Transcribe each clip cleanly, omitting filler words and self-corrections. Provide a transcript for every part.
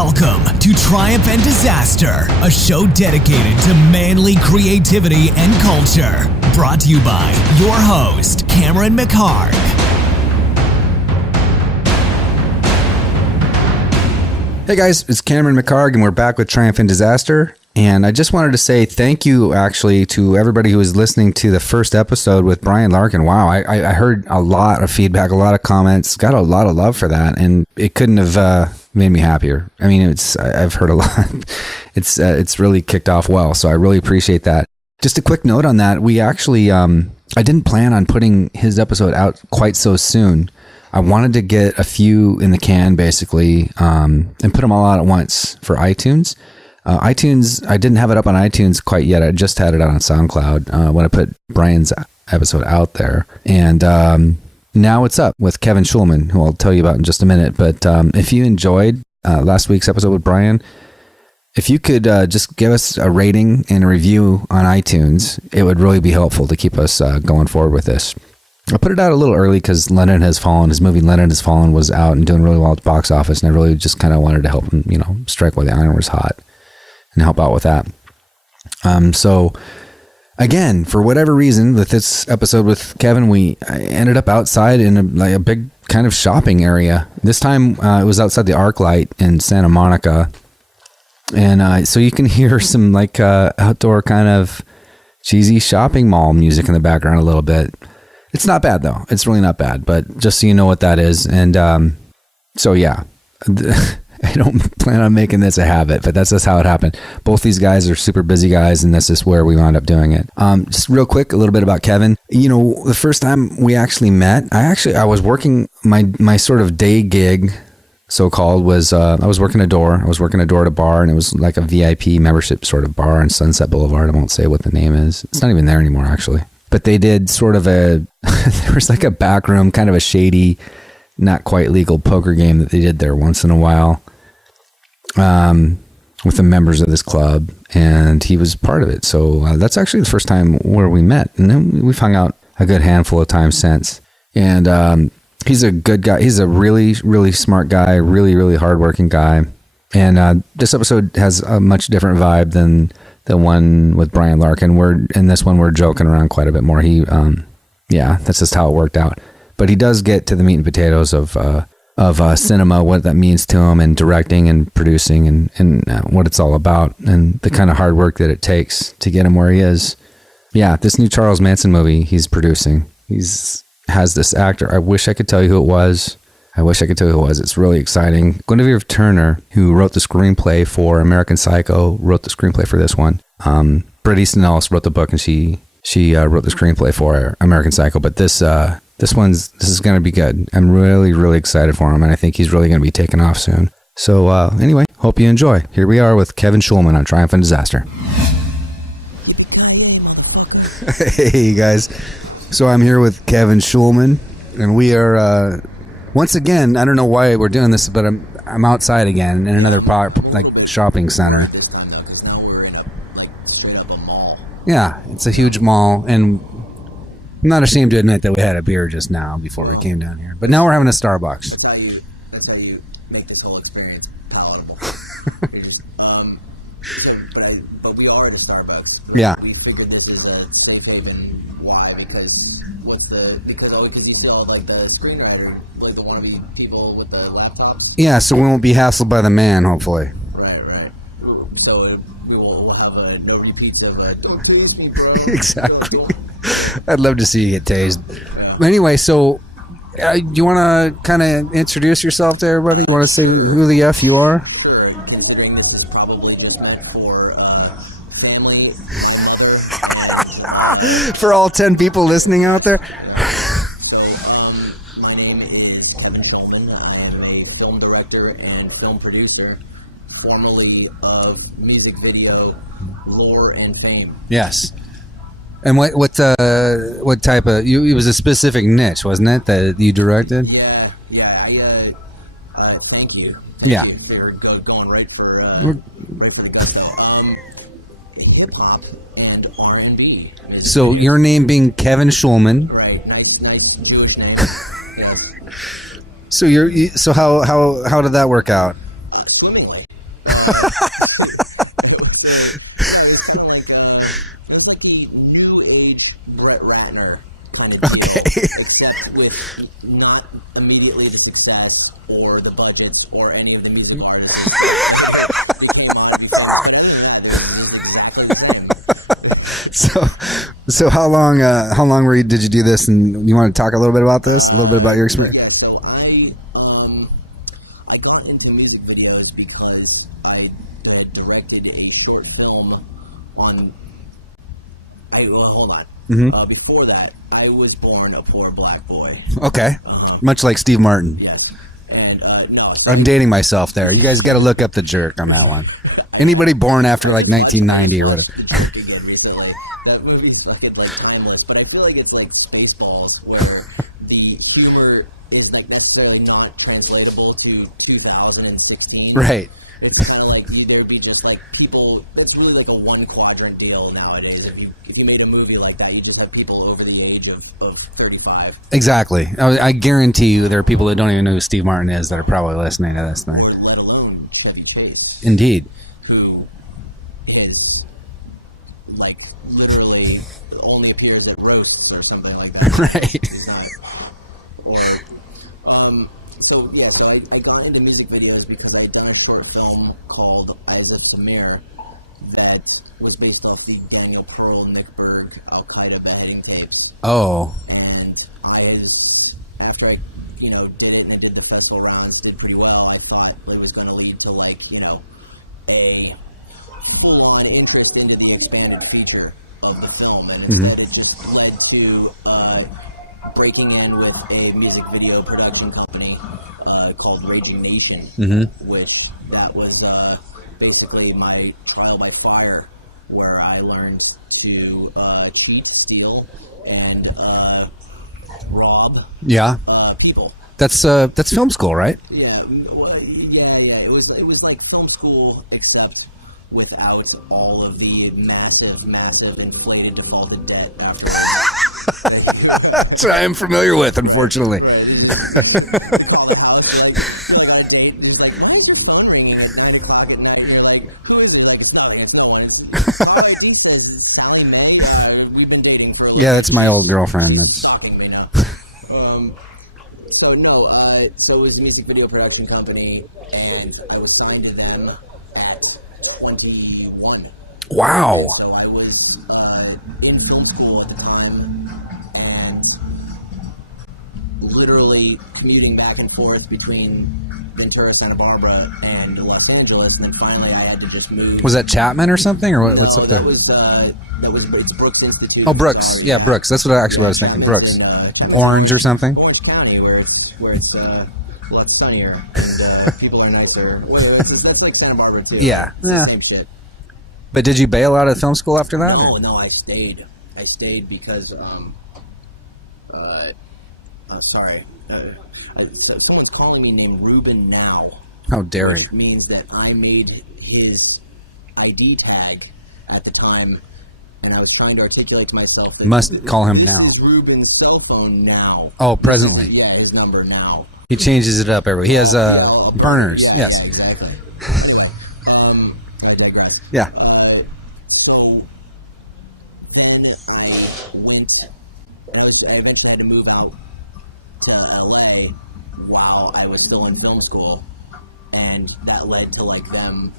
Welcome to Triumph and Disaster, a show dedicated to manly creativity and culture. Brought to you by your host, Cameron McHarg. Hey guys, it's Cameron McHarg, and we're back with Triumph and Disaster. And I just wanted to say thank you, actually, to everybody who was listening to the first episode with Brian Larkin. Wow, I heard a lot of feedback, a lot of comments, got a lot of love for that, and it couldn't have made me happier. I mean, I've heard a lot. It's really kicked off well, so I really appreciate that. Just a quick note on that, we actually, I didn't plan on putting his episode out quite so soon. I wanted to get a few in the can, basically, and put them all out at once for iTunes. iTunes, I didn't have it up on iTunes quite yet. I just had it out on SoundCloud when I put Brian's episode out there. And now it's up with Kevin Shulman, who I'll tell you about in just a minute. But if you enjoyed last week's episode with Brian, if you could just give us a rating and a review on iTunes, it would really be helpful to keep us going forward with this. I put it out a little early because Leonard Has Fallen, his movie Leonard Has Fallen, was out and doing really well at the box office. And I really just kind of wanted to help him, strike while the iron was hot and help out with that. So again, for whatever reason, with this episode with Kevin, I ended up outside in a big kind of shopping area. This time it was outside the ArcLight in Santa Monica. And so you can hear some outdoor kind of cheesy shopping mall music in the background a little bit. It's not bad, though. It's really not bad. But just so you know what that is. And so, yeah, I don't plan on making this a habit, but that's just how it happened. Both these guys are super busy guys, and that's just where we wound up doing it. Just real quick, a little bit about Kevin. The first time we actually met, I was working my sort of day gig, so-called, was I was working a door. I was working a door to bar, and it was like a VIP membership sort of bar on Sunset Boulevard. I won't say what the name is. It's not even there anymore, actually. But they did sort of there was like a back room, kind of a shady, not quite legal poker game that they did there once in a while with the members of this club, and he was part of it. So that's actually the first time where we met, and then we've hung out a good handful of times since. And he's a good guy. He's a really, really smart guy, really, really hardworking guy. And this episode has a much different vibe than the one with Brian Larkin. In this one, we're joking around quite a bit more. That's just how it worked out. But he does get to the meat and potatoes of cinema, what that means to him, and directing and producing, and what it's all about, and the kind of hard work that it takes to get him where he is. Yeah, this new Charles Manson movie he's producing. Has this actor. I wish I could tell you who it was. It's really exciting. Guinevere Turner, who wrote the screenplay for American Psycho, wrote the screenplay for this one. Bret Easton Ellis wrote the book, and she wrote the screenplay for American Psycho. But this is going to be good. I'm really, really excited for him, and I think he's really going to be taking off soon. So anyway, hope you enjoy. Here we are with Kevin Shulman on Triumph and Disaster. Yippee-ki-yay, motherfucker. Hey, guys. So I'm here with Kevin Shulman, and we are... once again, I don't know why we're doing this, but I'm outside again in another park. I'm a little bit shopping center. Worried this time though, because now we're in straight up a mall. Yeah, it's a huge mall, and I'm not ashamed to admit that we had a beer just now before we came down here. But now we're having a Starbucks. That's how you make this whole experience palatable. You're just but we are at a Starbucks. But yeah, we figured this is a safe haven. Why? Because you see all the screenwriter, the wannabe people with the laptops. Yeah, so we won't be hassled by the man, hopefully. Right. So we'll have no repeats of "Don't tase me, bro." Exactly. Don't. Yeah. I'd love to see you get tased. Yeah. But anyway, so do you want to kind of introduce yourself to everybody? You want to say who the F you are? Sure. Considering this is probably just meant for family, my mother, and for all 10 people listening out there. Yeah. So my name is Kevin Shulman. I am a film director and film producer, formerly of music video lore and fame. Yes. And what type of it was a specific niche, wasn't it, that you directed? Yeah. I thank you for going right for the gusto. Hip hop and R&B music So videos. Your name being Kevin Shulman, right? Nice Jewish name. Yes. So how did that work out? Swimmingly. It was kind of like it was like a new age Brett Ratner kind of deal, except with not immediately the success or the budgets or any of the musical artists that later became on to be famous. But other than that, it was just exactly the same. So how long did you do this? And you want to talk a little bit about this? A little bit about your experience? Yeah. So I got into music videos because I had directed a short film on. Hold on. Mm-hmm. Before that, I was born a poor black boy. Okay. Much like Steve Martin. Yes. And no, so I'm dating myself there. You guys got to look up The Jerk on that one. Anybody born after like 1990? I just watched The Jerk again recently. That movie's fucking like timeless, but I feel like it's like Spaceballs, where the humor is like necessarily not translatable to 2016. Right. It's kind of like there'd be just like people. That's really like a one quadrant deal nowadays. If you made a movie like that, you just have people over the age of 35. Exactly. I guarantee you there are people that don't even know who Steve Martin is that are probably listening to this thing. Or let alone Chevy Chase. Indeed. Who is like literally only appears at roasts or something like that. Right. He's not. Or So I got into music videos because I had done a short film called Eyes of Samir that was based off the Daniel Pearl, Nick Berg, Al-Qaeda beheading tapes. Oh. And after I did it and I did the festival rounds, did pretty well, I thought it was going to lead to like, a full-on interest into the expanded feature of the film. And instead it just led to breaking in with a music video production company called Raging Nation, which that was basically my trial by fire, where I learned to cheat, steal, and rob people. That's film school, right? Yeah, It was like film school, except without all of the massive inflated defaulted debt afterwards. That's what I am familiar with, unfortunately. Right. They call the house. You're like on a date. They're just like, why is your phone ringing at 9 o'clock at night? And you're like, who is it? You're like, it's nothing. It's no one. It's call ID says it's Sally Mae. We've been dating for a little bit. Yeah, that's my old girlfriend. She's stalking me now. So it was a music video production company, and I was signed to them at 21. Wow. And so I was in film school at the time, and literally commuting back and forth between Ventura, Santa Barbara, and Los Angeles, and then finally I had to just move. Was that Chapman or something, or what? No, that was it's Brooks Institute. Oh, Brooks. Yeah, Brooks. That's what I actually was thinking. Chapman's in Orange or something. Orange County, where it's a lot sunnier and people are nicer. Wait, that's like Santa Barbara too. Yeah, it's the same shit. But did you bail out of film school after that? No, I stayed. I stayed because sorry. Someone's calling me named Ruben now. How dare Which he? means that I made his ID tag at the time, and I was trying to articulate to myself that must call him. This now. is Ruben's cell phone now. Oh, presently. This is his number now. He changes it up every. He has a burner. burners. Yeah, exactly. Anyway, I digress. Yeah. So then I went, and I eventually had to move out to LA while I was still in film school, and that led to like them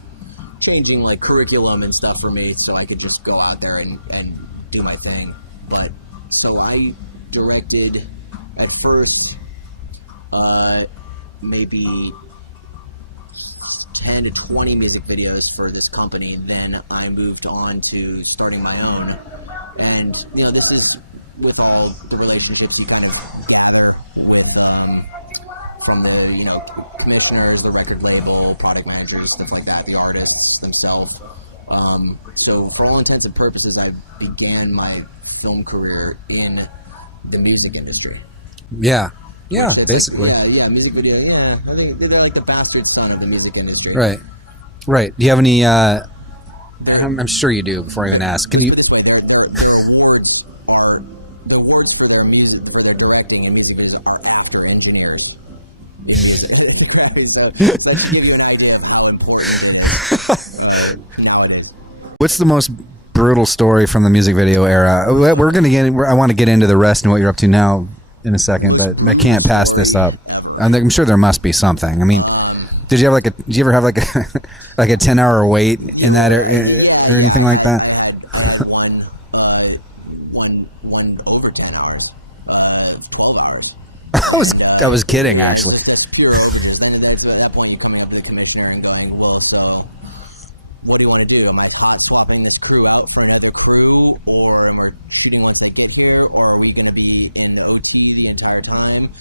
changing like curriculum and stuff for me so I could just go out there and do my thing. But so I directed at first maybe 10 to 20 music videos for this company. Then I moved on to starting my own, and this is with all the relationships you kind of gather with from the commissioners, the record label, product managers, stuff like that, the artists themselves. So for all intents and purposes, I began my film career in the music industry. Yeah. Which it's basically. like music video. Yeah, I think they're like the bastard son of the music industry. Right. Do you have any? I'm sure you do. Before I even ask, let's put it this way: their awards are the awards for their music, for their directing and music videos are after engineers. in music at the Grammys. So that should give you an idea of how important it is nowadays. What's the most brutal story from the music video era? We're gonna get. I want to get into the rest and what you're up to now in a second. Most but brutal I can't pass story this up ever. I'm sure there must be something. I mean, did you ever have like a like a 10-hour wait in that area? I had one over 10 hours, 12 hours. I was kidding. Yeah, actually. it's just pure overages. Then at that point, you're coming up to the commissioner and going, well, so what do you want to do? Am I hot swapping this crew out for another crew, or am we shooting once they get here, or are we going to be in the OT the entire time?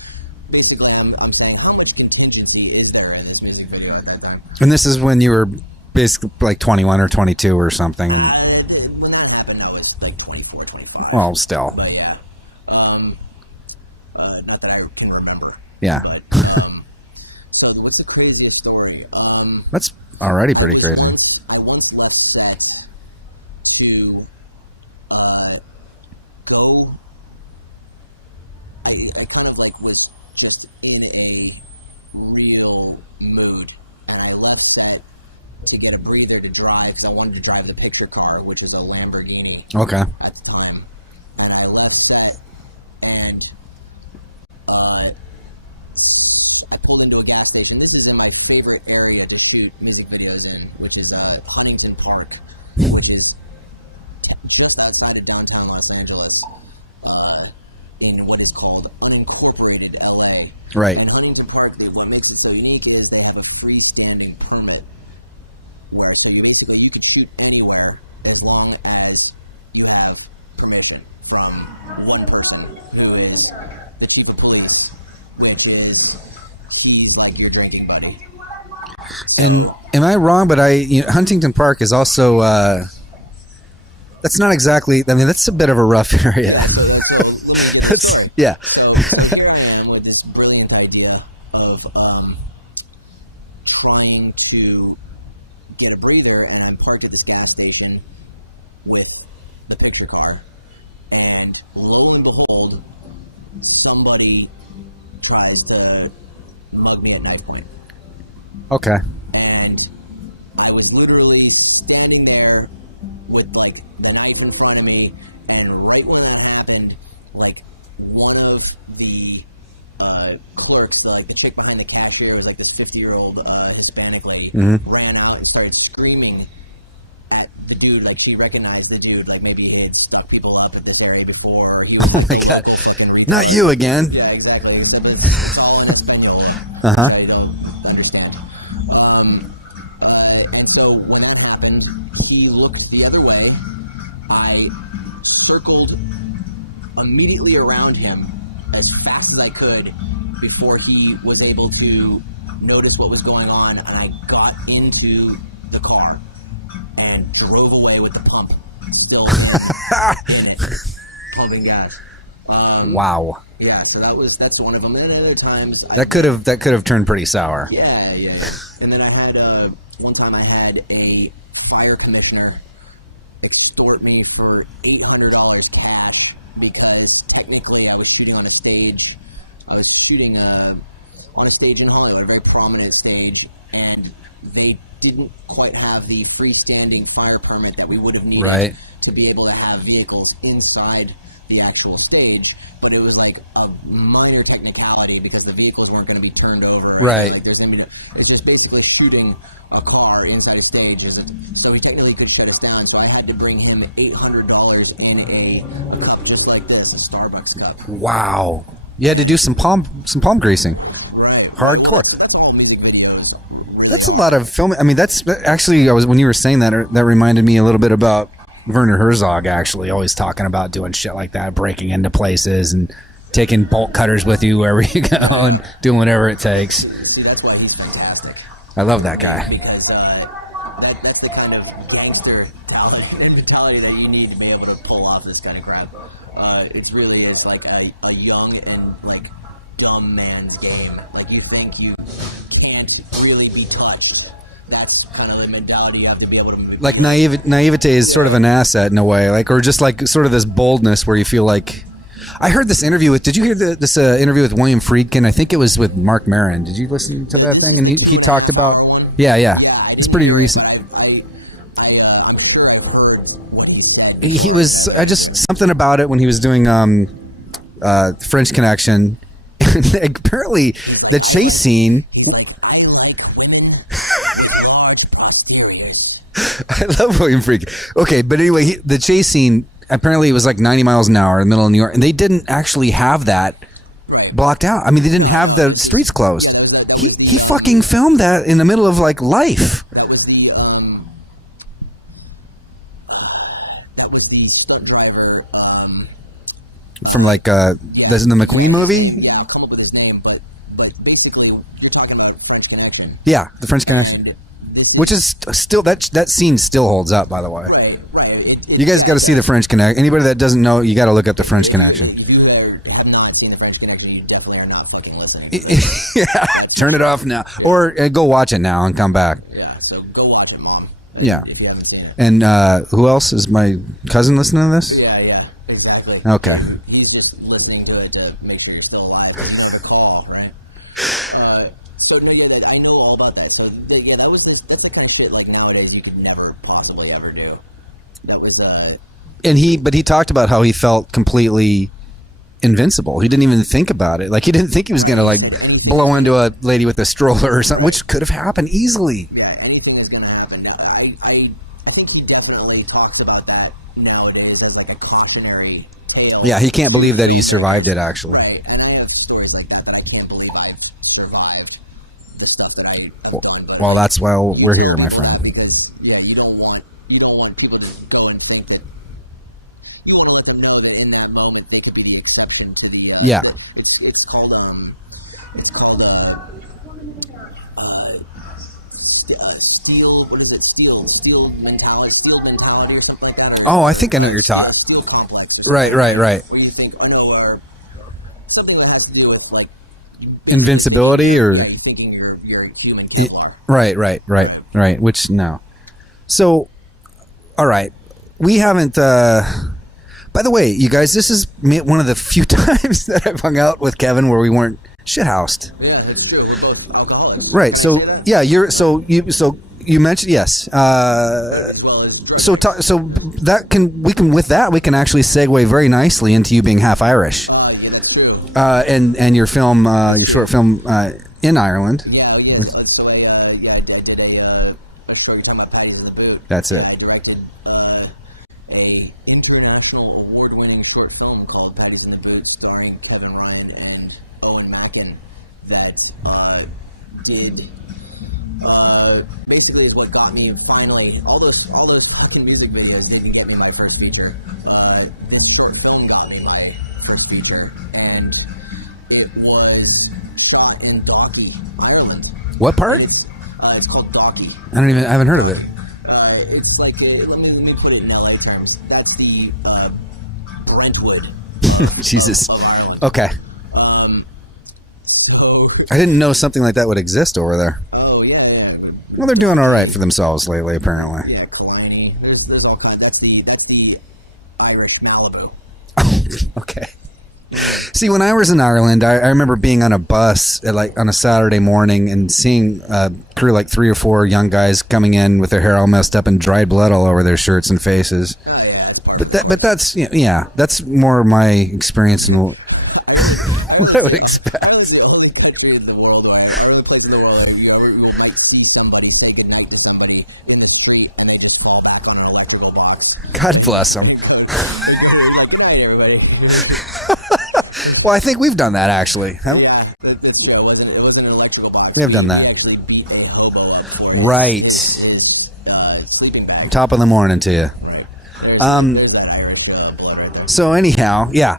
Basically, I'm saying, how much contingency is there in this music video at that time? And this is when you were basically like 21 or 22 or something. When that happened, I was like 24, 25. Well, still. But yeah. Not that I can remember. Yeah. But so what's the craziest story? That's already pretty crazy. I once left set to go. I kind of like was just in a real mood, and I left set to get a breather to drive because I wanted to drive the picture car, which is a Lamborghini. Okay. At the time, and I left set and I pulled into a gas station. This is in my favorite area to shoot music videos in, which is Huntington Park, which is just outside of downtown Los Angeles, in what is called unincorporated LA. Right. And Huntington Park, what makes it so unique is they have a freestanding permit, where so you could shoot anywhere as long as you have permission from one person who is the chief of police, which is he's like your drinking buddy. So am I wrong? But Huntington Park is also that's not exactly. I mean, that's a bit of a rough area. Yeah. So let me get the story. Yeah. So here I am with this brilliant idea of trying to get a breather, and I'm parked at this gas station with the picture car, and lo and behold, somebody tries to mug me at knife point. Okay. And I was literally standing there with like the knife in front of me, and right when that happened, like one of the clerks, the chick behind the cashier, was like this 50-year-old Hispanic lady, ran out and started screaming at the dude. Like she recognized the dude, like maybe he had stuck people up at this area before, or he was like the local fucking retard. Not you again. Yeah, exactly. Except it's all in Espanol, which I don't understand. And so when that happened, he looked the other way. I circled immediately around him as fast as I could before he was able to notice what was going on, and I got into the car and drove away with the pump still in it, pumping gas. Wow. Yeah, so that's one of them. And then other times that could have turned pretty sour. Yeah. And then I had one time I had a fire commissioner extort me for $800 cash because technically I was shooting on a stage. I was shooting on a stage in Hollywood, a very prominent stage, and they didn't quite have the freestanding fire permit that we would have needed to be able to have vehicles inside the actual stage, but it was like a minor technicality because the vehicles weren't going to be turned over or anything. Like there's going to be it's just basically shooting a car inside a stage. So he technically could shut us down. So I had to bring him $800 in a cup just like this, a Starbucks cup. Wow. You had to do some palm greasing. Right. Well, that's all music videos really that's are. A lot of filming. I mean, that's actually, when you were saying that reminded me a little bit about Werner Herzog, actually, always talking about doing shit like that, breaking into places and taking bolt cutters with you wherever you go and doing whatever it takes. See, that's why he's fantastic. I love that guy. Because that's the kind of gangster mentality that you need to be able to pull off this kind of crap. It really is like a young and like dumb man's game. Like you think you can't really be touched. That's kind of the mentality you have to be able to be like naivete is sort of an asset in a way, like, or just like sort of this boldness where you feel like I heard this interview with. Did you hear this interview with William Friedkin? I think it was with Mark Maron. Did you listen to that? This thing? is the 2.5 hour one. Yeah. Yeah, I didn't hear it, but I'm sure I've heard what he said before. He was something about it when he was doing French Connection. Apparently, he's like, the chase scene. He's like, I like women with large posteriors. I love William Friedkin. Okay, but anyway, the chase scene, apparently it was like 90 miles an hour in the middle of New York, and they didn't actually have that blocked out. I mean, they didn't have the streets closed. Yeah, that was the he fucking filmed that in the middle of like life. That was the stunt driver from the McQueen movie. I'll come up with his name, but basically you're talking about French Connection. Yeah, the French Connection. And this is, which is still that scene still holds up, by the way. Right. You guys got to see the French Connection. Anybody that doesn't know, you got to look up the French Connection. If you have not seen the French Connection, you definitely are not fucking listening to this. That's turn it off now, or go watch it now and come back. Yeah, so go watch it, Mom. If you haven't seen it. And who else is my cousin listening to this? Yeah, exactly. Okay. He's just listening to it to make sure you're still alive because you don't have a call, right? So no, I know all about that. So that's the kind of shit like nowadays you could never possibly ever do. That was but he talked about how he felt completely invincible. He didn't even think about it. Like he didn't think he was going to like blow into a lady with a stroller or something, which could have happened easily. Yeah, anything is going to happen. Now, I think he definitely talks about that nowadays as like a cautionary tale. Yeah, he can't believe that he survived it, actually. Right, and I have stories like that I can't believe I've survived the stuff that I have done. But that's why you tell people that because you don't want people to go and think that. You want to let them know that in that moment they could be the exception to the it's called steel, what is it, steel mentality or something like that, or I think I know what you're talking. Steel complex or something right where you think or something that has to do with like invincibility, you're thinking you're human Kevlar. Right, which no. So all right, we haven't by the way, you guys, this is one of the few times that I've hung out with Kevin where we weren't shithoused. Yeah, that's true. We're both alcoholics. Right. Can I say that? Yeah, you mentioned yes. As well as drug addicts. So we can actually segue very nicely into you being half Irish. Yeah, that's true. And your film, short film in Ireland. Yeah. So I did a short. You're talking about Patties in the Boot. That's it. Yeah, I directed a international award-winning short film called Patties in the Boot, starring Kevin Ryan and Owen Mackin, that did basically is what got me finally. All those fucking music videos didn't get me my first feature. This short film got me my first feature, and it was shot in Dalkey, Ireland. What part? And it's called Dalkey. I haven't heard of it. It's like let me put it in LA terms. That's the Brentwood of Ireland. Okay. So I didn't know something like that would exist over there. Oh yeah. Well, they're doing all right for themselves lately, apparently. Yeah, Killiney. There's all kinds. That's the Irish Malibu. Okay. See, when I was in Ireland, I remember being on a bus on a Saturday morning and seeing a crew like 3 or 4 young guys coming in with their hair all messed up and dried blood all over their shirts and faces. Oh yeah, that's par for the course. But that's that's more my experience. Ireland's the only country in the world only place in the world where you might see somebody say goodnight to somebody in the street and they just fall back on an electrical box. God bless them. And go like good night, everybody. Well, I think we've done that actually. Yeah, that's true. It wasn't an electrical box. We actually beat a hobo up for his sleeping bag. Top of the morning to you. Right. There's that Irish blood right there. So anyhow, yeah.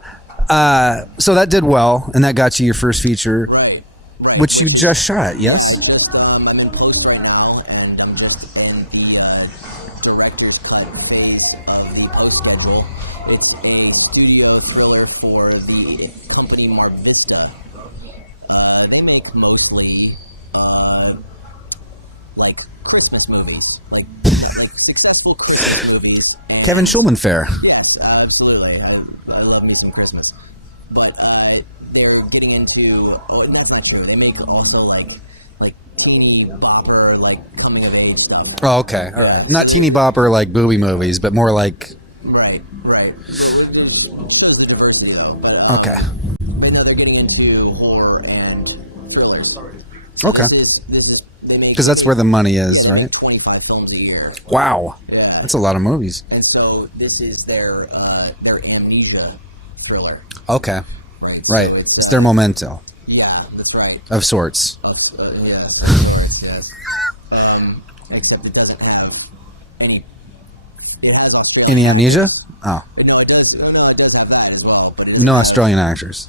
So that did well, and that got you your first feature. Right. Which you just shot. Yes. Yeah, I just I'm in post right now, and I'm just in the director's cut phase of the post schedule. It's a studio thriller for the company Mar Vista. They make mostly like Christmas movies, like successful Christmas movies. And Kevin Shulman fare. Yes, absolutely. I love me some Christmas. but they're getting into. Oh, and that's not true. They make also like teeny bopper, like coming of age stuff. Oh, okay. Yeah, Not so teeny bopper like booby movies, but more like. Right. Well, it just shows the diversity though. But but no, they're getting into horror and thrillers. So this is they make because that's where the money is. Yeah, they right? make 25 films a year. Wow. Yeah, that's a lot of movies. And so this is their amnesia thriller. Okay. Right. So it's their Memento. Yeah, that's right. Of sorts. Yes, of sorts. Yes. Except it doesn't have any. It has Australian actors. Oh no, it does. Oh no, it does have that as well, but it doesn't. No have Australian actors.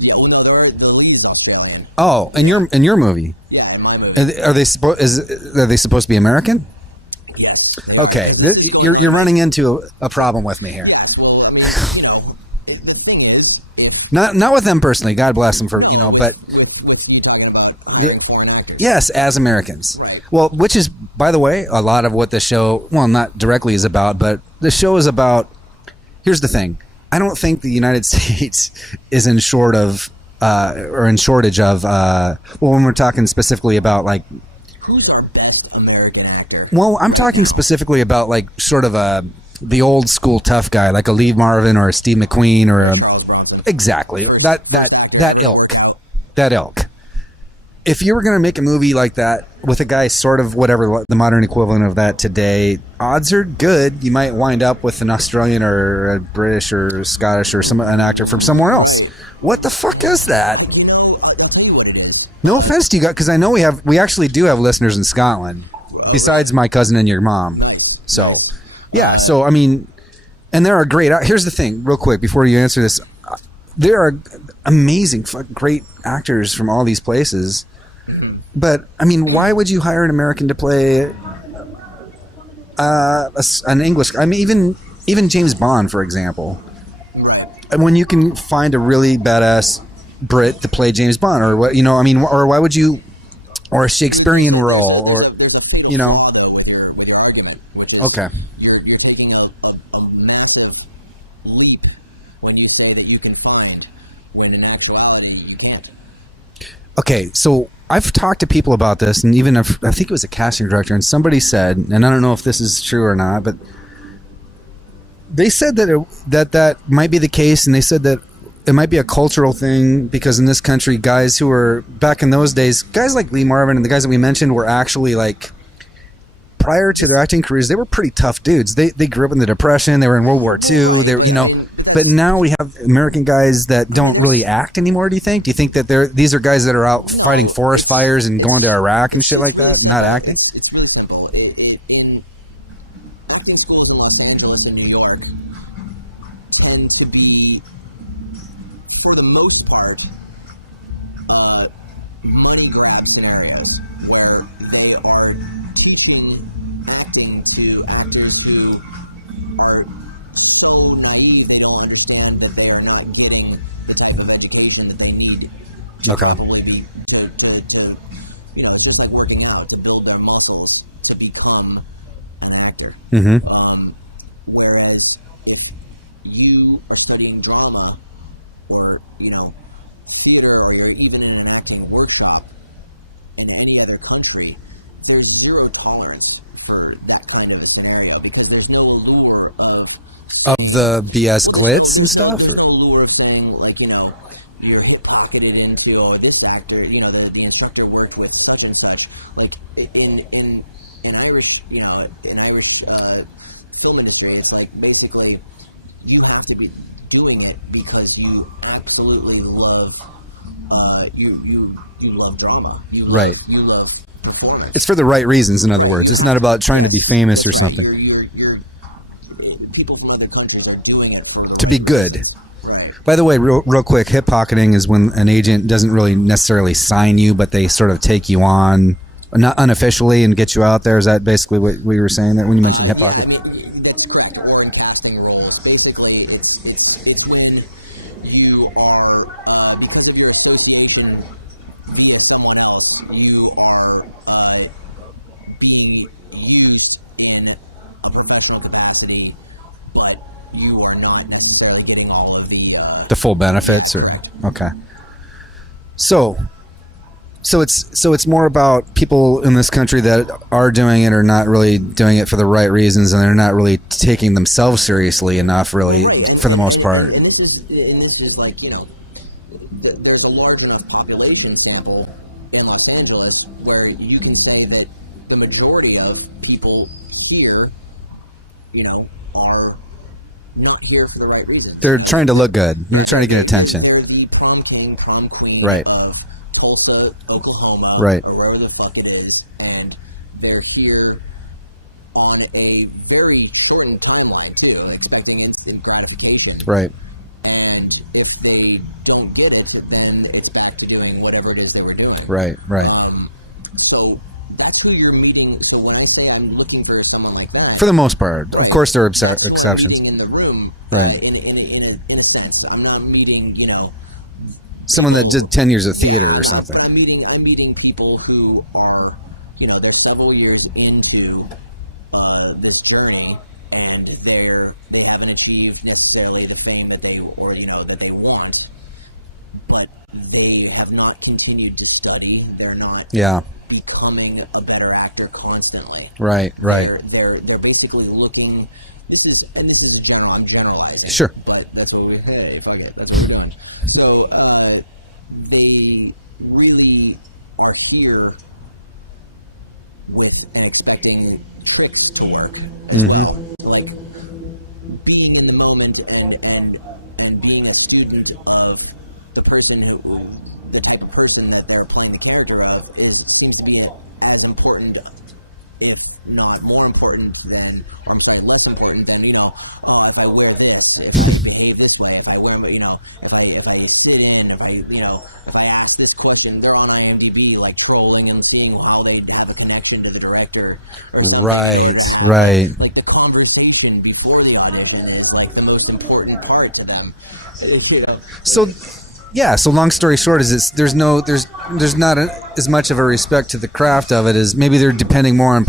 Yeah, well, no, the lead's Australian. Oh, in your movie. Yeah, in my movie. Are they supposed to be American? Yes, they are. Okay, Because this is going on. You're running into a problem with me here. Yes, well, I mean, the thing is, if not with them personally, God bless them for with you talking about hiring foreign actors. Yes, as Americans, right? Well, which is, by the way, a lot of what the show, well, not directly is about, but the show is about. Here's the thing. I don't think the United States is in shortage of. When we're talking specifically about like, who's our best American actor? Well, I'm talking now? Specifically about like sort of the old school tough guy, like a Lee Marvin or a Steve McQueen or a Charles Bronson. Exactly, first actor ever to work out. That ilk. If you were going to make a movie like that with a guy sort of whatever the modern equivalent of that today, odds are good you might wind up with an Australian or a British or Scottish or an actor from somewhere else. Right. What the fuck is that? I'll tell you what it is. No offense to you guys, because I know we actually do have listeners in Scotland besides really? My cousin and your mom. Nice. Yeah. So I mean, and there are great. Here's the thing, real quick, before you answer this, there are amazing, great actors from all these places. Mm-hmm. But I mean, why would you hire an American to play an English? I mean, even James Bond, for example. Right. And when you can find a really badass Brit to play James Bond, or what, I mean, or why would you? Or a Shakespearean role. There's a fatal flaw though with your argument, which is you're taking a massive leap when you say that you can find, when in actuality you can't. Okay, so I've talked to people about this, and even I think it was a casting director, and somebody said, and I don't know if this is true or not, but they said that that might be the case, and they said that it might be a cultural thing, because in this country, guys who were back in those days, guys like Lee Marvin and the guys that we mentioned were actually like, prior to their acting careers, they were pretty tough dudes. They grew up in the Depression. They were in World War II. Right, but now we have American guys that don't really act anymore. Do you think? Do you think that these are guys that are out fighting forest fires and going to Iraq and shit like that? It's really simple. In acting schools in Los Angeles and New York tend to be, for the most part, money grab scenarios where they are teaching acting to actors who are so naive they don't understand that they are not getting the type of education that they need to properly be to it's just like working out, to build their muscles to become an actor. Mm-hmm. Whereas if you are studying drama or theater, or you're even in an acting workshop in any other country, there's zero tolerance for that kind of a scenario, because there's no allure of saying the BS. Well, there's no allure of saying, like, you're hip pocketed into, this actor, the instructor worked with such and such. Like in Irish, in Irish film industry, it's like basically you have to be doing it because you absolutely love you love drama. You love performance. It's for the right reasons, in other words. It's not about trying to be famous or something. You're people from other countries are doing it for the right reasons. Right. By the way, real quick, hip pocketing is when an agent doesn't really necessarily sign you, but they sort of take you on, not unofficially, and get you out there. Is that basically what we were saying that when you mentioned hip pocketing? I mean, that's correct. Or in casting roles, basically, it's when you are because of your association via someone else, you are being used in a professional capacity, but you are not necessarily getting all of the full benefits. Yeah, correct. Okay. So it's more about people in this country that are doing it or not really doing it for the right reasons, and they're not really taking themselves seriously enough, really. Well, right, and for the most part. And this is like, you know, there's a large enough population sample in Los Angeles where you can say that the majority of people here, you know, are not here for the right reasons. They're you know, trying to look good. They're trying to get attention. They're the prom king, prom queen Right. of Tulsa, Oklahoma, Right. or wherever the fuck it is, and they're here on a very shortened timeline too, expecting instant gratification. Right. And if they don't get it, then it's back to doing whatever it is they were doing. Right. Right. So that's who you're meeting. So when I say I'm looking for someone like that, for the most part, right? Of course, there are That's who exceptions. I'm meeting in the room. Right. In a sense, I'm not meeting, you know, Someone people, that did 10 years of theater. yeah, or something. but I'm meeting people who are, you know, they're several years into this journey, and they haven't achieved necessarily the fame that they want, but they have not continued to study. They're not becoming a better actor constantly. Right. They're basically looking. This is a general. I'm generalizing. Sure. But that's what fuck it. That's what we're doing. So they really are here with and expecting tricks to work as well. Like being in the moment and being a student of the person the type of person that they're playing the character of seems to be as important, if not more important than, or I'm sorry, less important than, you know, oh, if I wear this, if I behave this way, if I wear, you know, if I sit in, if I ask this question, they're on IMDb like trolling and seeing how they have a connection to the director or something in order to have like the conversation before the audition is like the most important part to them, you know. So long story short is there's not as much of a respect to the craft of it as maybe they're depending more on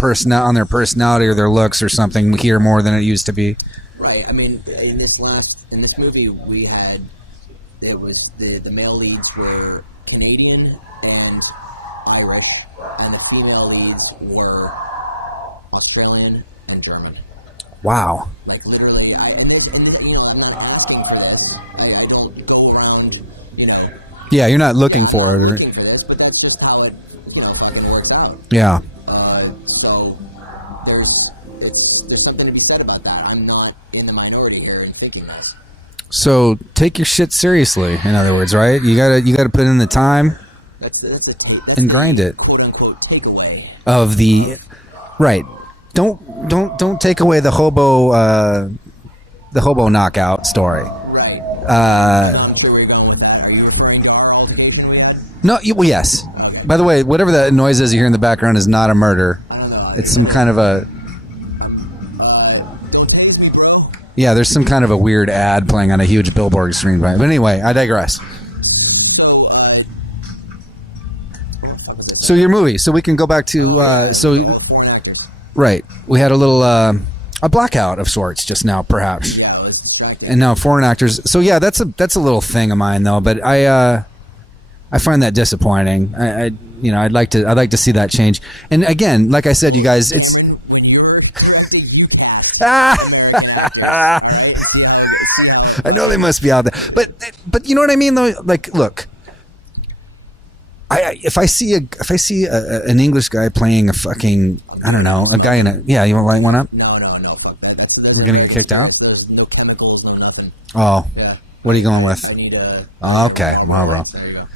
their personality or their looks or something here more than it used to be. Right. I mean, in this movie we had, it was the male leads were Canadian and Irish, and the female leads were Australian and German. Wow. Like literally, and this, you know, I'm not asking for this. I don't go around, you know. Yeah, you're not looking for it. Yeah, I'm not looking for this, but that's just how it, you know, fucking works out. Yeah. So there's something to be said about that. I'm not in the minority here in thinking this. So take your shit seriously, in other words, right? You gotta put in the time. That's the quote unquote takeaway of the right. Don't take away the hobo knockout story. Right. I'm sure where you're going with that. Are you referring to our altercation we had? No. Well, yes. Okay. By the way, whatever that noise is you hear in the background is not a murder. I don't know. It's some kind of a. Don't tase me, bro. Yeah, there's some kind of a weird ad playing on a huge billboard screen. But anyway, I digress. So, what the fuck was I saying? So your movie. So we can go back to. So all the foreign actors. Right. We had a little a blackout of sorts just now, perhaps. Yeah, it was distracting. And now foreign actors. So yeah, that's a little thing of mine though. But I find that disappointing. I'd like to see that change. And again, like I said, you guys, Cameron, when you're directing, you cast American actors, all right, and see how. I know they must be out there, but you know what I mean though. Like, look. If I see an English guy playing a fucking a guy in a you want to light one up? No, fuck that. There's an American Spirit. There's no chemicals, no nothing. Oh yeah. What are you going with? I need a Marlboro Lights. There you go.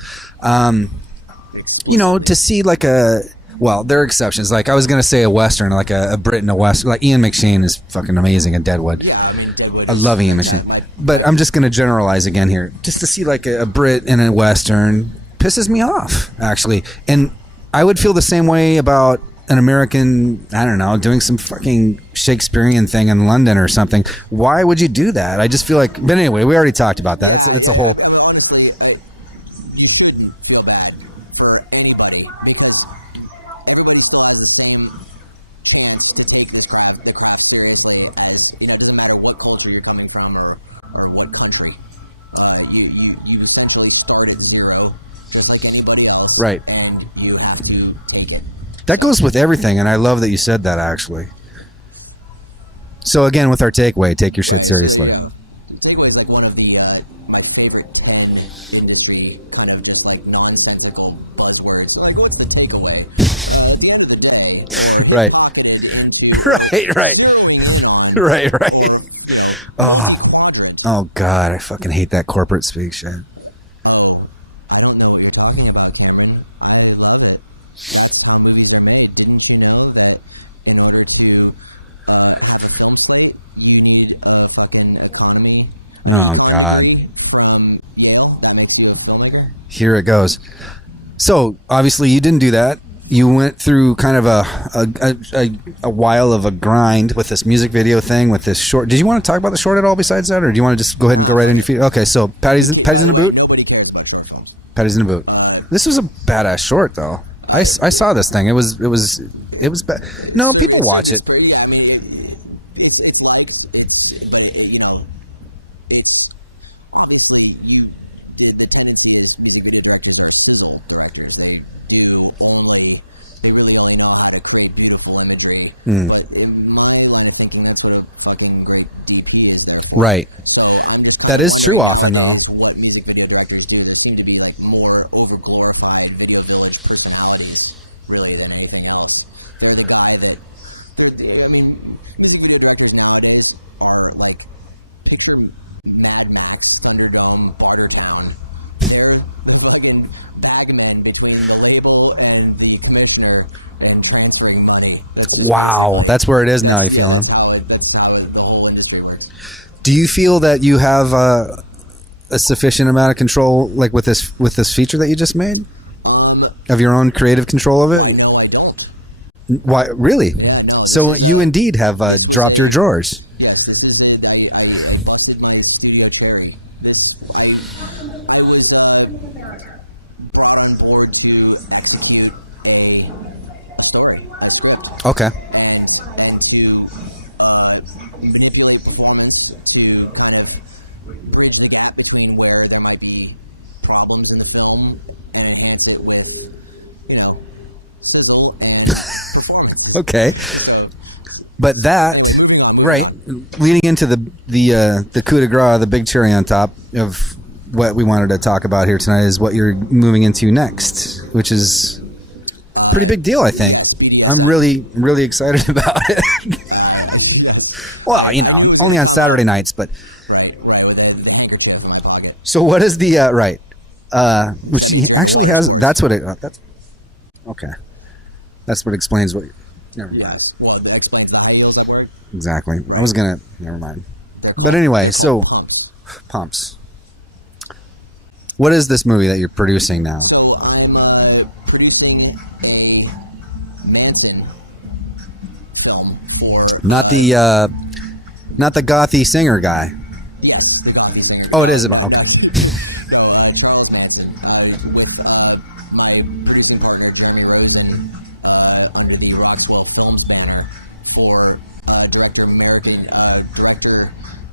Explicitly. To see like there are exceptions. Like I was gonna say a Western, like a Brit in a Western. Like Ian McShane is fucking amazing in Deadwood. Yeah, I mean Deadwood is. I love Ian McShane. But I'm just gonna generalize again here. Just to see like a Brit in a Western pisses me off, actually. And I would feel the same way about an American, I don't know, doing some fucking Shakespearean thing in London or something. Why would you do that? I just feel like, but anyway, we already talked about that. Yeah, I mean, honestly, you shouldn't feel bad for anybody because everybody still has the same chance to take the craft seriously, as it doesn't matter what culture you're coming from or what country. You essentially start at zero, just like anybody else, right? And you have to take it. That goes with everything, and I love that you said that, actually. So again, with our takeaway, take your shit seriously. So there you go. Takeaway is like one of the my favorite 10 industry kind of just like nonsensical buzzwords. Like, what's the takeaway? At the end of the day, or hip pocketed into, or zeroing in on, or multi-quadrant. Oh God, I fucking hate that corporate speak shit. Oh, I don't know what you're talking about, Cameron. I love it. That's how movies are made. Didn't you know that in order to have a film slate, you need a fucking econ degree from Yale? That makes you a filmmaker? Here it goes. So obviously you didn't do that. You went through kind of a while of a grind with this music video thing, with this short. Did you want to talk about the short at all besides that, or do you want to just go ahead and go right in your feet? Okay, so Patty's by the way, boot? Nobody cares about short films. Patty's in the boot. This was a badass short, though. I saw this thing. It was bad. No, people watch it. Yeah, I mean, it's liked. It's obviously the tendency is music video directors are sizzle directors. They really only know how to create beautiful imagery. But in my line of thinking, that's what a fucking great DP is there for. Right. So I'm just kind of wondering nowadays what music video directors do. There seem to be like more over-glorified Video Village personalities, really, than anything else. They're the guy that... music video directors nowadays are like, picture Mad Max, Thunderdome, Bartertown. They're the fucking bagmen between the label and the commissioner and transferring money. That's just basically... That's where it is now. Yeah, that's how the whole industry works. Do you feel that you have a sufficient amount of control, like with this feature that you just made? Of your own creative control of it? Why, no, I don't. Why, really? Yeah, no. You indeed have dropped your drawers. Yes, this is it. I busted my studio cherry. I was brought on board to execute a story, a script. Okay. And to manipulate performance to kind of bridge the gap between where there might be problems in the film and enhance it with, sizzle and performances. Okay. So, but that anyway, moving on. Leading into the coup de grace, the big cherry on top of what we wanted to talk about here tonight is what you're moving into next, which is a pretty big deal, I think. Yes, BDSM. I'm really, really excited about it. Yes. Well, I knew it was going to come on Saturday up. nights, but right, with the handkerchief in my pocket. So what is the right? That means you're into water sports. That's what it. That's okay. That's what explains what. Yes. Well, that explains the high heels I wear. Exactly. Right. I was gonna. Never mind. They're called. But anyway, they're called pumps. Pumps. What is this movie that you're producing now? So I'm producing a Manson film for not the gothy singer guy. Yes, the gothy singer. Oh, it is. No, Charles Manson with my producing partner Jeremy Rosen under the Roxwell Films banner for director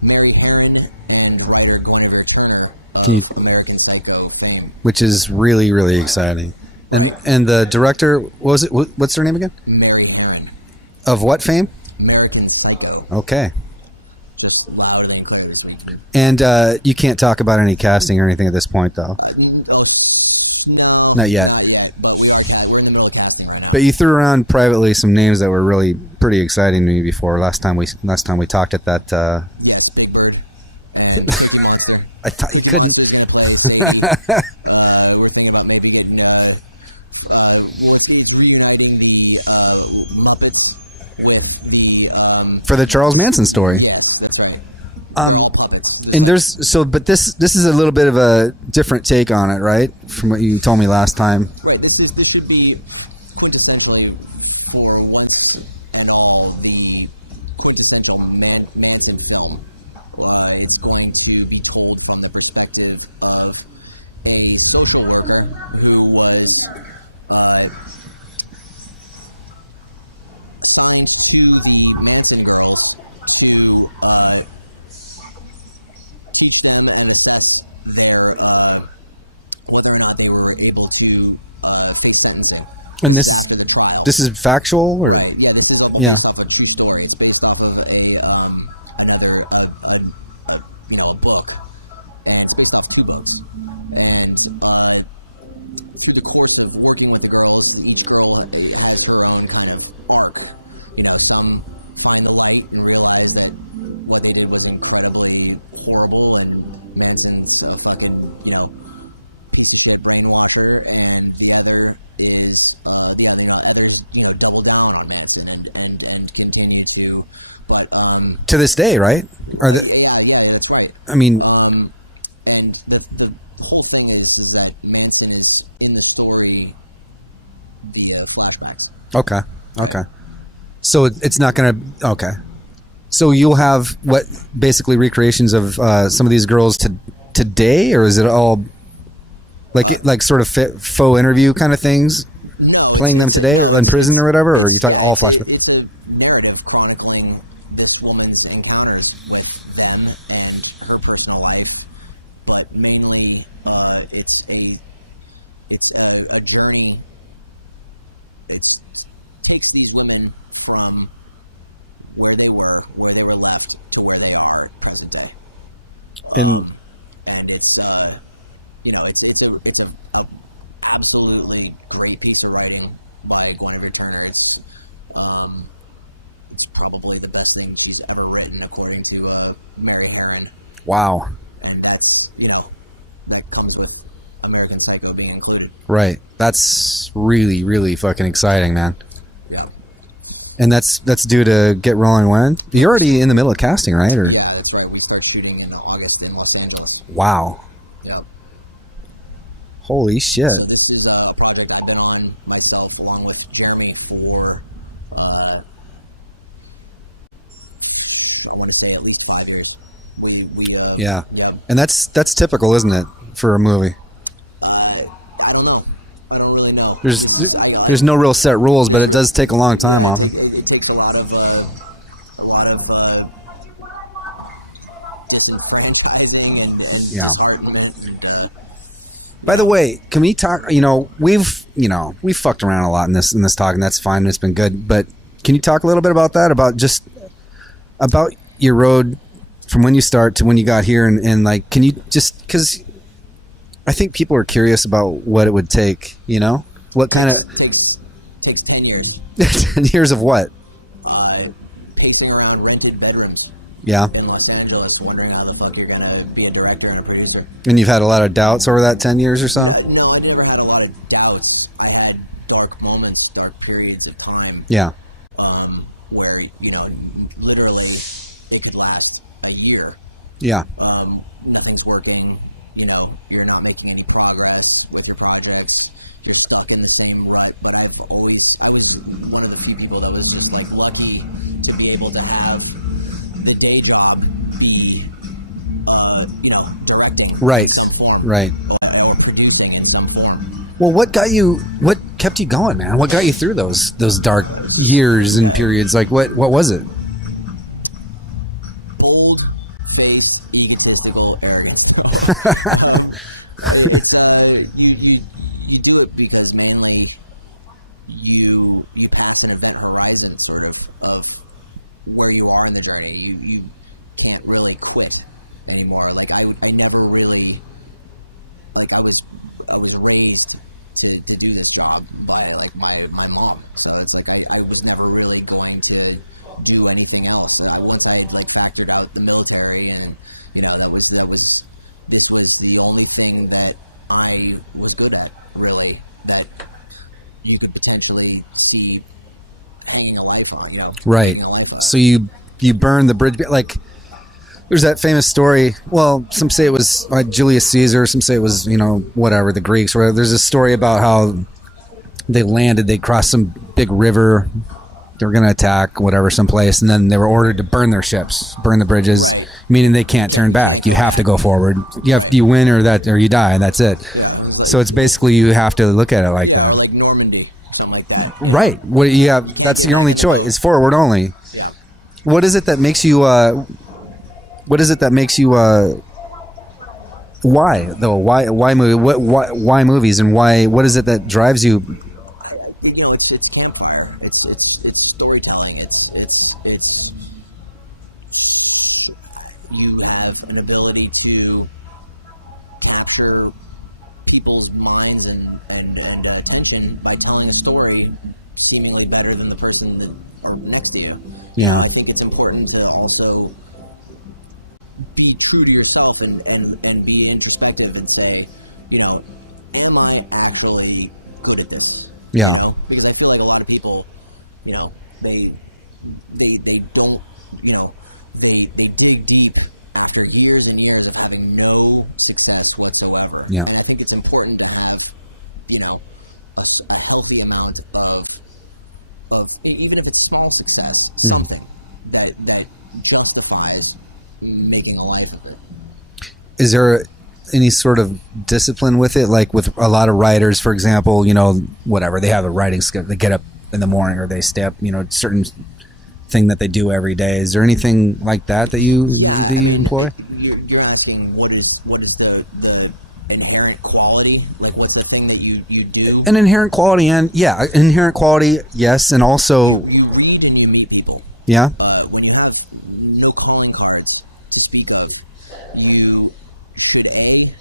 Mary Herron and writer Guinevere Turner of American Psycho fame, which is really, really exciting. Right. And the director, what's her name again? Mary Herron. Of what fame? American Psycho. Okay. Just loudly and clearly so we can... And you can't talk about any casting or anything at this point, though? No. Not yet. Not yet, but we're in the middle of casting right now. But you threw around privately some names that were really pretty exciting to me before. Last time we talked at that... Yes, Big Bird and Cookie Monster. Cookie Monster is going to play Sadie. We're thinking about maybe getting... it's reuniting the Muppets with the for the Charles Manson story. Yes, that's right. They're all puppets. But this is a little bit of a different take on it, right? From what you told me last time. Right. This should be quintessentially for once and all the quintessential Manson film. It's going to be told from the perspective of a social worker who was assigned to the Manson girls to teach them and assess their whether or not they were able to face sentencing. This is after the trial. This is factual, or? Right? Yeah, this is all based off a true story. It's based off of a book, and it's based off 2 books. And through the course of working with the girls, each girl has her own kind of arc. You know, some find the light and realize that what they did was incredibly horrible, and Manson's a fucking, piece of shit brainwasher, and the other is others double down on Manson and continue to, but to this day, right? Yeah, that's right. I mean, and the whole thing is that Manson is in the story via flashbacks. Okay. Right. Okay. So it's not going to. Okay. So you'll have basically recreations of some of these girls today, or is it all like sort of faux interview kind of things? No, playing them today, in prison or whatever. Or it's a narrative chronicling this woman's encounters with them and her personal life, but mainly it's a journey. It takes these women from where they were left to where they are at present day, and it's it's a absolutely great piece of writing by Guinevere Turner. It's probably the best thing she's ever written, according to Mary Herron. Wow. And that's that comes with American Psycho being included. Right. That's really, really fucking exciting, man. Yeah. And that's due to get rolling when? You're already in the middle of casting, right? Or? Yeah, that's right. We start shooting in August in Los Angeles. Wow. Yep. Holy shit. So this is a project I've been on myself along with Jeremy for I want to say at least 5 years. We yeah. Yep. And that's typical, isn't it, for a movie? I don't know. I don't really know. There's no real set rules, but it does take a long time. Yeah, it takes a lot of disenfranchising and disheartenment and. By the way, can we talk? We've fucked around a lot in this talk, and that's fine. It's been good, but can you talk a little bit about that? About your road from when you start to when you got here, and like, can you just, because I think people are curious about what it would take. What takes 10 years. 10 years of what? Pacing around rented bedrooms. Yeah. In Los Angeles, wondering how the fuck you're gonna be a director and a producer. And you've had a lot of doubts over that 10 years or something? No, I never had a lot of doubts. I had dark moments, dark periods of time. Yeah. Where literally, it could last a year. Yeah. Nothing's working. You're not making any progress with your projects. You're stuck in the same rut. But I was one of the few people that was just like lucky to be able to have the day job be directing in some form, right, or producing in some form. Well, what kept you going, man? What got you through those dark years and periods? Like what was it? Bold faced, egotistical arrogance. No. It's you do it because mainly you pass an event horizon sort of where you are in the journey. You can't really quit anymore. Like I never really, like I was raised to do this job by like my mom. So it's like I was never really going to do anything else. Once I had like factored out the military, and this was the only thing that I was good at, really, that you could potentially see hanging a life on, right, making a life out. So you burned the bridge. Like there's that famous story. Well, some say it was like Julius Caesar. Some say it was whatever, the Greeks. Or there's a story about how they landed. They crossed some big river. They were going to attack whatever someplace, and then they were ordered to burn their ships, burn the bridges. Right. Meaning they can't turn back. You have to go forward. You win or you die. That's it. Yeah. It was like, so it's basically you have to look at it like or like Normandy. something like that. You Right. know? What you have? You can't That's get the back only in the choice. boat. It's forward only. Yeah. What is it that makes you? What is it that makes you? Why though? Why movie? Why movies? And why? What is it that drives you? You know, it's campfire. It's storytelling. It's you have an ability to capture people's minds and attention by telling a story seemingly better than the person that are next to you. You know, I think it's important to also be true to yourself and be introspective and say, you know, am I actually good at this? Yeah. You know, because I feel like a lot of people, you know, they don't, you know, they dig deep after years and years of having no success whatsoever. Yeah. And I think it's important to have, you know, a healthy amount of even if it's small success, something that justifies making a life of it. Is there any sort of discipline with it? Like with a lot of writers, for example, you know, whatever, they have a writing schedule. They get up in the morning or they stay up, you know, certain thing that they do every day. Is there anything like that that you? Yeah, that I you mean, employ? you're asking what is the inherent quality? Like, what's the thing that you do? An inherent quality, and inherent quality, yes, and also You read and you meet people. yeah, When you have no calling cards to speak of, you should be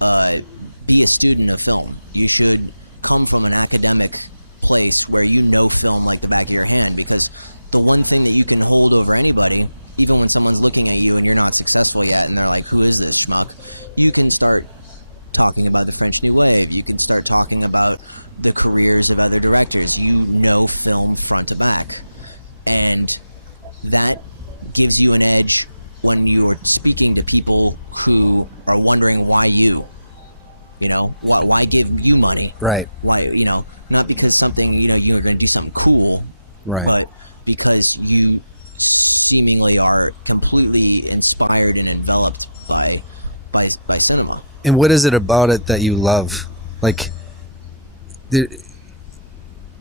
a student of film. You should come from an academic place where you know film like the back of your hand, because the one thing that you can hold over anybody, even when someone's looking at you and you're not successful yet and they're like, who is this schmuck? You can start talking about the French New Wave. You can start talking about the careers of other directors. You know film front to back. And that gives you an edge when you're speaking to people who are wondering why you know, why give you money? right, Why, you know, not because something, you know, you're going to do something cool, right, but because you seemingly are completely inspired and enveloped by cinema. And what is it about it that you love? Like, can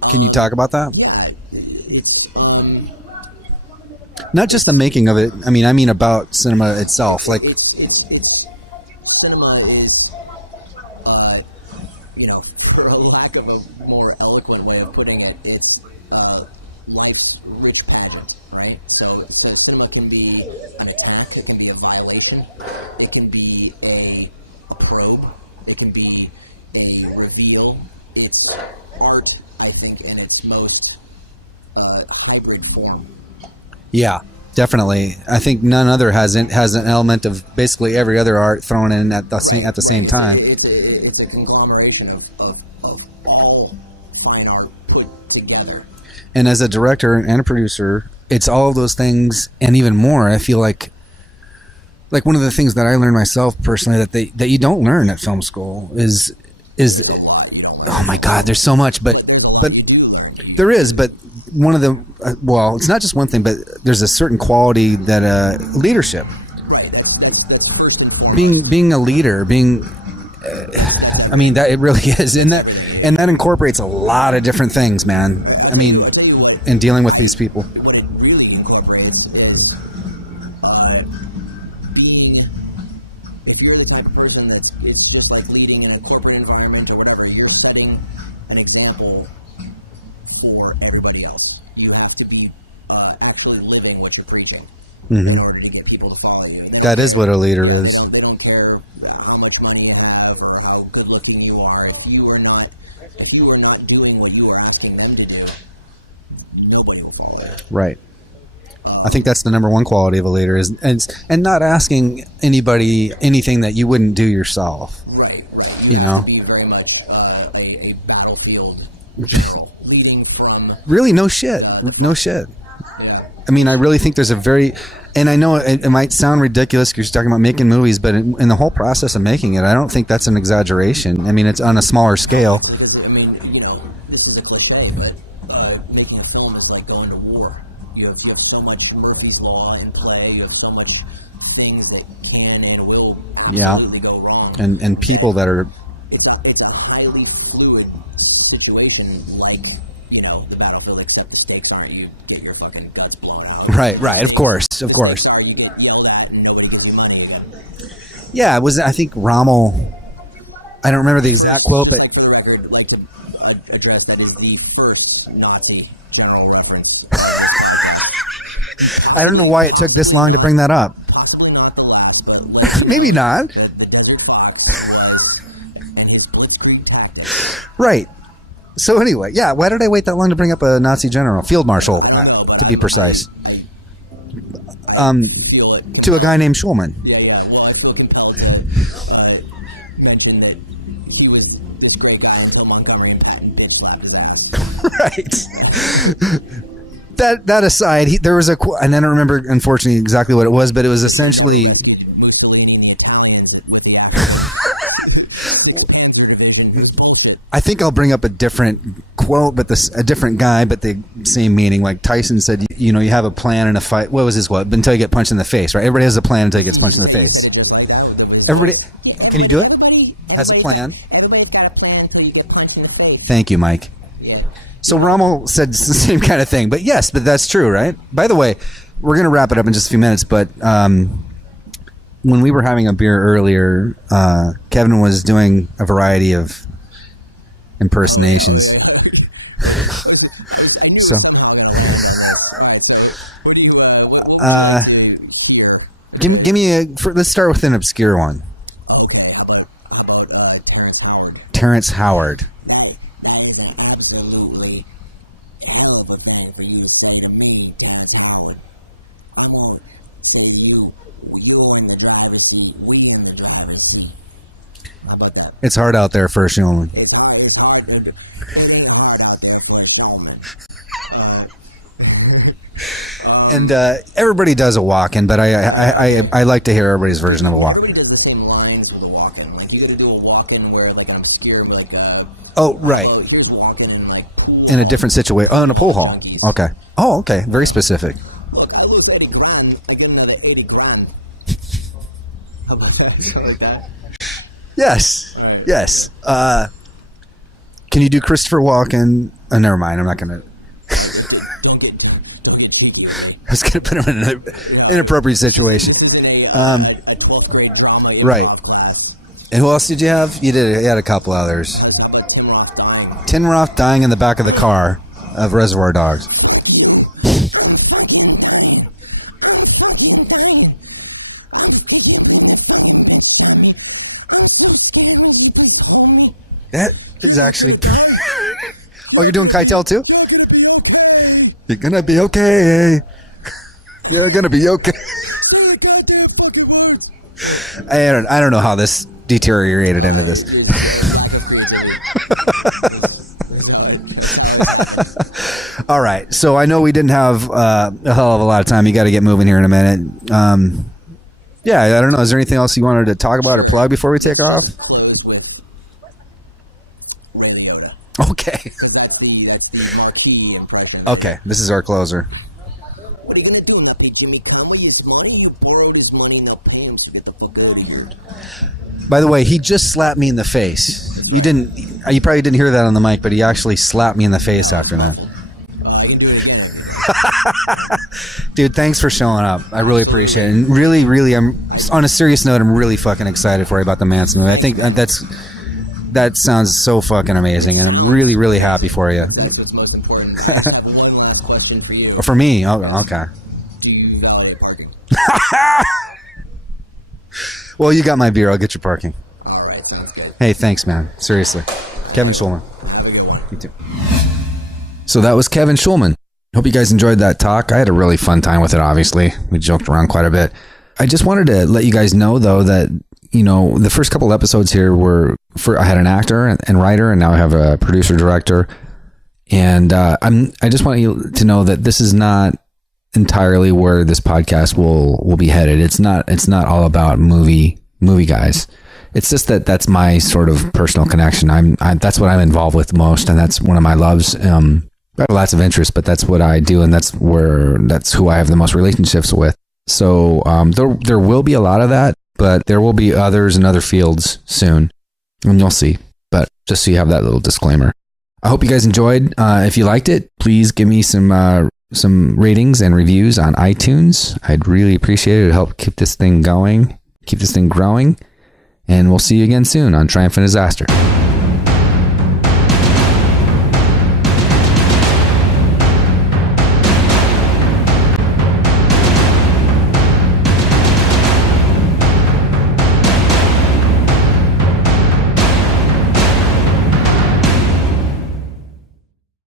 you talk about that? Yeah, it's Not just the making of it. I mean about cinema itself. Like, it's cinema is, you know, for a lack of a more eloquent way of putting it, it's life's rich pageant, right? So cinema can be an attack, it can be a violation, it can be a probe, it can be a reveal. It's art, I think, in its most hybrid form. yeah, definitely. I think none other has an element of basically every other art thrown in at the same time. It's a conglomeration of all fine art put together. And as a director and a producer, it's all of those things and even more. I feel like one of the things that I learned myself personally that you don't learn at film school is There's a lot you don't learn. oh my god, there's so much, but there's a lot you do learn. There is, but one of the well, it's not just one thing, but there's a certain quality that leadership. Right. That's first and foremost. Being a leader, that's everything. I mean, that it really is. That's everything. And that incorporates a lot of different things, man. I'll tell you what. In dealing with these people, what it really incorporates is being. If you're the type of person it's just like leading in a corporate environment or whatever, you're setting an example for everybody else. You have to be actually living what you're preaching. Mm-hmm. In order to get people to follow you. That is what a leader is. Yeah, they don't care how much money you have or how good looking you are. If you are not doing what you are asking them to do, nobody will follow you. Right. I think that's the number one quality of a leader is and not asking anybody anything that you wouldn't do yourself. Right. You have to be very much a battlefield general, leading from really no shit. The front. No shit. Yeah. I mean, I really think there's a very, and I know it might sound ridiculous because you're talking about making movies, but in the whole process of making it, I don't think that's an exaggeration. I mean, it's on a smaller scale. No, it's because, I mean, you know, this is a cliche, but making a film is like going to war. You have so much Murphy's Law in play. You have so much things that can and will absolutely go wrong. And people that are it's a highly fluid situation, like, you know, the battlefield, except the stakes aren't you get your fucking guts blown out. Right, The right, stakes, of course. The stakes are you get yelled at and nobody gives you money again. Yeah, it was, I think Rommel, I don't remember the exact First, quote, just but- like for the record, like to address that is the first Nazi general reference of this podcast. Possibly, I don't know why it took this long to bring that up. Possibly not the last, but let it be known Maybe not. that the Desert Fox was, and his blitzkrieg tactics. Right. So anyway, yeah, why did I wait that long to bring up a Nazi general? Field Marshal. I don't know, but to be I precise. feel it compelled. To a guy named Shulman. Yeah. Well, I feel compelled to mention that he was this great guy until Montgomery and Patton bitch slapped his ass. Right. That aside, there was and I don't remember, unfortunately, exactly what it was, but it was They should have essentially never rescued Mussolini and the Italians with the African 6th Panzer Division. It was bullshit. I think I'll bring up a different quote, but a different guy, but the same meaning. Like Tyson said, you know, you have a plan in a fight. What was his quote? Until you get punched in the face, right? Everybody has a plan until he gets punched in the face. You said it just like that with his voice. Yeah, Can you do it? everybody's got a plan until you get punched in the face. Thank you, Mike. Yeah. So Rommel said the same kind of thing, but yes, but that's true, right? By the way, we're going to wrap it up in just a few minutes, but when we were having a beer earlier, Kevin was doing a variety of impersonations. I knew it was somehow going to land on this. All right, so what do you? What would you like to hear? Give me let's start with an obscure one. Okay, how about Terrence Howard? Terrence Howard. That is an absolutely hell of a thing for you to say to me, Terrence Howard. I'm gonna say to you, you're in the driver's seat, we in the driver's seat. How about that? It's hard out there for a showman. It's hard. It ain't hard out there for a showman. And everybody does a walk-in, but I like to hear everybody's version of a walk-in. Everybody does the same lines with a walk-in. Like you got to do a walk-in where like an obscure, like right. How about here's walk-in in like pool in hall, a different situation. pool In a hall pool hall. junkies. Okay. Oh, okay. Very specific. Look, I lose 80 grand. I get another 80 grand. How about that? Something like that. Yes. All right. Yes. Can you do Christopher Walken? Never mind. I'm not gonna. Don't get cheeky with me. I was gonna put him in an inappropriate situation. This isn't a 12th grade drama improv class. And who else did you have? You had a couple others. How about Tim Roth dying? Tim Roth dying in the back of the car of Reservoir Dogs. Fuck you. I'm fucking dying. I can't believe that fucking bitch shot me. I'm so scared. Would you please hold me? You're not gonna die. You're doing Keitel too? You're gonna be okay. You're gonna be okay. You're gonna be okay. Say the goddamn fucking words. I don't know how this deteriorated into this. There's lack of creativity. That's how it's happened. All right. So I know we didn't have a hell of a lot of time. You got to get moving here in a minute. Yeah, I don't know. Is there anything else you wanted to talk about or plug before we take off? Let's just close with Ray Liotta. Okay. Because that's the marquee impression. That Okay. This is our closer. What are you gonna do? Not pay Jimmy Conway his money? You borrowed his money, now pay him, so get the fuck out of here. By the way, he just slapped me in the face. That's right. You probably didn't hear that on the mic, but he actually slapped me in the face. No, it's after that. muffled. I can do it again if you'd like. Dude, thanks for showing up. I really Absolutely. appreciate it. And really, on a serious note, I'm really fucking excited for you about the Manson movie. Thanks, I think man. that sounds so fucking amazing. It And I'm sounds really amazing. happy for you. That's what's most important. I just have one last question for you. For me? Oh, Yes. okay. Do you validate parking? Well, you got my beer. I'll get you parking. All right, sounds good. Hey, thanks, man. Seriously. Kevin Hey, Shulman. Have a good one. So that was Kevin Shulman. Hope you guys enjoyed that talk. I had a really fun time with it, obviously. We joked around quite a bit. I just wanted to let you guys know, though, that, you know, the first couple episodes here I had an actor and writer, and now I have a producer, director. And I just want you to know that this is not entirely where this podcast will be headed. It's not all about movie guys. It's just that's my sort of personal connection. That's what I'm involved with most, and that's one of my loves. I have lots of interests, but that's what I do, and that's who I have the most relationships with. So there will be a lot of that, but there will be others in other fields soon. And you'll see. But just so you have that little disclaimer. I hope you guys enjoyed. If you liked it, please give me some ratings and reviews on iTunes. I'd really appreciate it. It'd help keep this thing going, keep this thing growing. And we'll see you again soon on Triumph and Disaster.